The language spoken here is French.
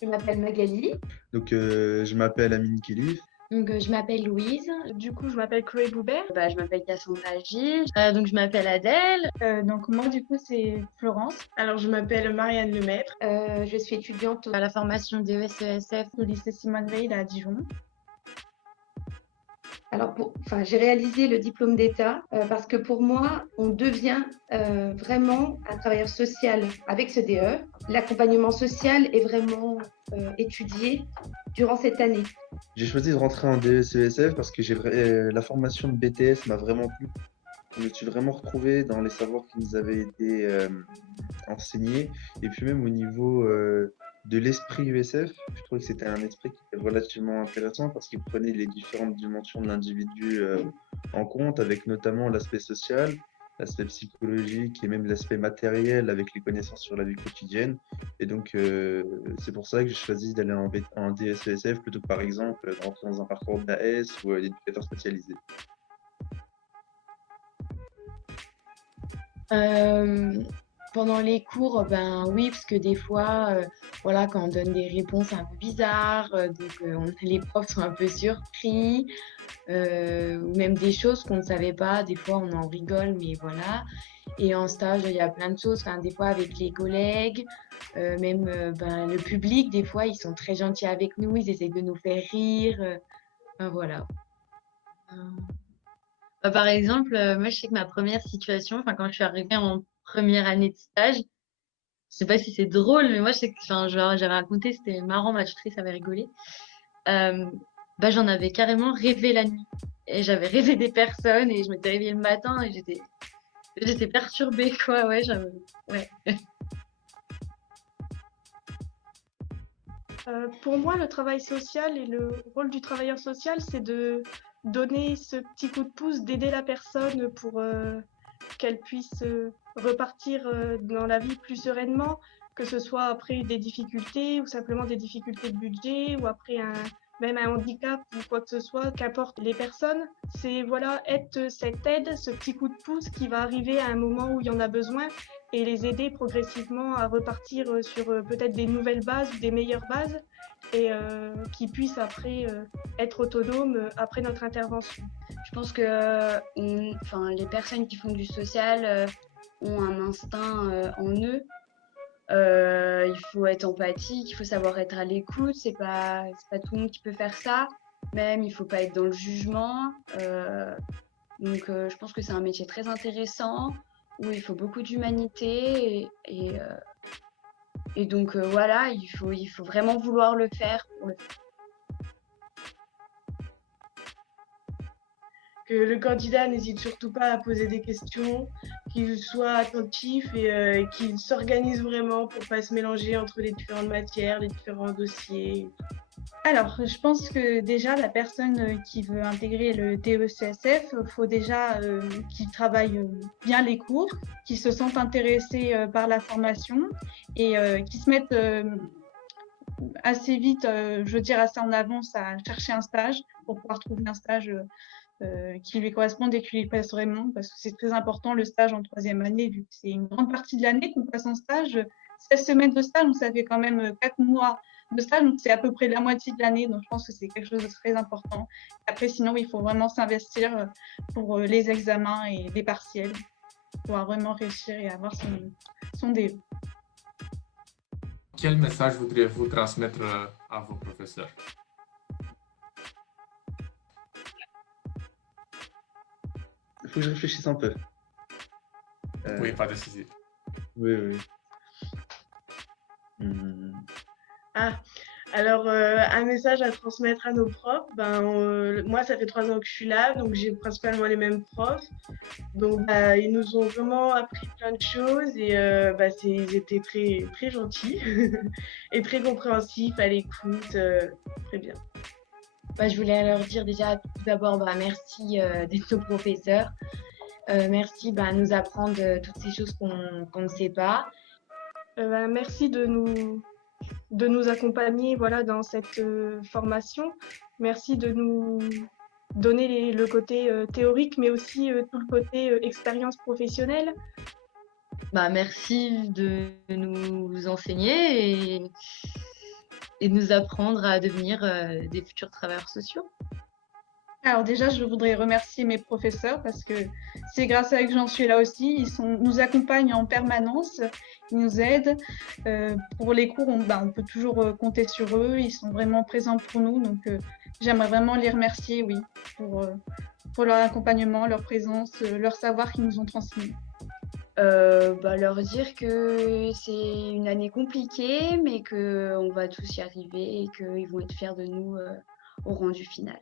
Je m'appelle Magali. Je m'appelle Amine Khelif. Je m'appelle Louise. Du coup, je m'appelle Chloé Boubert. Je m'appelle Cassandra Gilles. Je m'appelle Adèle. Donc moi, du coup, c'est Florence. Alors, je m'appelle Marianne Lemaître. Je suis étudiante À la formation DES-ESF Au lycée Simone Veil à Dijon. Alors, j'ai réalisé le diplôme d'État parce que pour moi, on devient vraiment un travailleur social avec ce DE. L'accompagnement social est vraiment étudié durant cette année. J'ai choisi de rentrer en DES-ESF parce que la formation de BTS m'a vraiment plu. Je me suis vraiment retrouvé dans les savoirs qui nous avaient été enseignés. Et puis même au niveau de l'esprit USF, je trouvais que c'était un esprit qui était relativement intéressant parce qu'il prenait les différentes dimensions de l'individu en compte, avec notamment l'aspect social, l'aspect psychologique et même l'aspect matériel avec les connaissances sur la vie quotidienne. Et donc, c'est pour ça que j'ai choisi d'aller en DSESF plutôt que par exemple de rentrer dans un parcours d'AS ou d'éducateur spécialisé. Pendant les cours, oui, parce que des fois, voilà, quand on donne des réponses un peu bizarres, les profs sont un peu surpris, ou même des choses qu'on ne savait pas, des fois on en rigole, mais voilà. Et en stage, il y a plein de choses, des fois avec les collègues, même le public, des fois, ils sont très gentils avec nous, ils essaient de nous faire rire, voilà. Par exemple, moi, je sais que ma première situation, quand je suis arrivée en première année de stage, je sais pas si c'est drôle, mais moi, je sais que j'avais raconté, c'était marrant, ma tutrice avait rigolé. J'en avais carrément rêvé la nuit. Et j'avais rêvé des personnes et je m'étais réveillée le matin et j'étais perturbée, quoi. Ouais. Pour moi, le travail social et le rôle du travailleur social, c'est de donner ce petit coup de pouce, d'aider la personne pour qu'elle puisse repartir dans la vie plus sereinement, que ce soit après des difficultés ou simplement des difficultés de budget ou après même un handicap ou quoi que ce soit, qu'importe les personnes. C'est être cette aide, ce petit coup de pouce qui va arriver à un moment où il y en a besoin et les aider progressivement à repartir sur peut-être des nouvelles bases ou des meilleures bases et qui puissent après être autonomes après notre intervention. Je pense que les personnes qui font du social ont un instinct en eux. Il faut être empathique, il faut savoir être à l'écoute, c'est pas tout le monde qui peut faire ça. Même, il faut pas être dans le jugement. Je pense que c'est un métier très intéressant où il faut beaucoup d'humanité et donc voilà, il faut vraiment vouloir le faire pour le faire. Que le candidat n'hésite surtout pas à poser des questions, qu'il soit attentif et qu'il s'organise vraiment pour pas se mélanger entre les différentes matières, les différents dossiers. Alors, je pense que déjà, la personne qui veut intégrer le DECSF, il faut déjà qu'il travaille bien les cours, qu'il se sente intéressé par la formation et qu'il se mette assez vite, je veux dire assez en avance à chercher un stage pour pouvoir trouver un stage qui lui corresponde et qui lui plaise vraiment, parce que c'est très important le stage en troisième année, vu que c'est une grande partie de l'année qu'on passe en stage. 16 semaines de stage, donc ça fait quand même 4 mois de stage, donc c'est à peu près la moitié de l'année, donc je pense que c'est quelque chose de très important. Après, sinon, il faut vraiment s'investir pour les examens et les partiels, pour pouvoir vraiment réussir et avoir son DE. Quel message voudriez-vous transmettre à vos professeurs? Il faut que je réfléchisse un peu. Oui, pas décisif. Oui. Alors, un message à transmettre à nos profs, moi ça fait 3 ans que je suis là, donc j'ai principalement les mêmes profs. Donc ils nous ont vraiment appris plein de choses et ils étaient très, très gentils et très compréhensifs, à l'écoute, très bien. Je voulais leur dire déjà tout d'abord merci d'être nos professeurs. Merci de nous apprendre toutes ces choses qu'on ne sait pas. Merci de nous accompagner dans cette formation. Merci de nous donner le côté théorique, mais aussi tout le côté expérience professionnelle. Merci de nous enseigner et nous apprendre à devenir des futurs travailleurs sociaux. Alors déjà, je voudrais remercier mes professeurs parce que c'est grâce à eux que j'en suis là aussi. Nous accompagnent en permanence, ils nous aident. Pour les cours, on peut toujours compter sur eux. Ils sont vraiment présents pour nous. Donc, j'aimerais vraiment les remercier, oui, pour leur accompagnement, leur présence, leur savoir qu'ils nous ont transmis. Leur dire que c'est une année compliquée, mais qu'on va tous y arriver et qu'ils vont être fiers de nous au rendu final.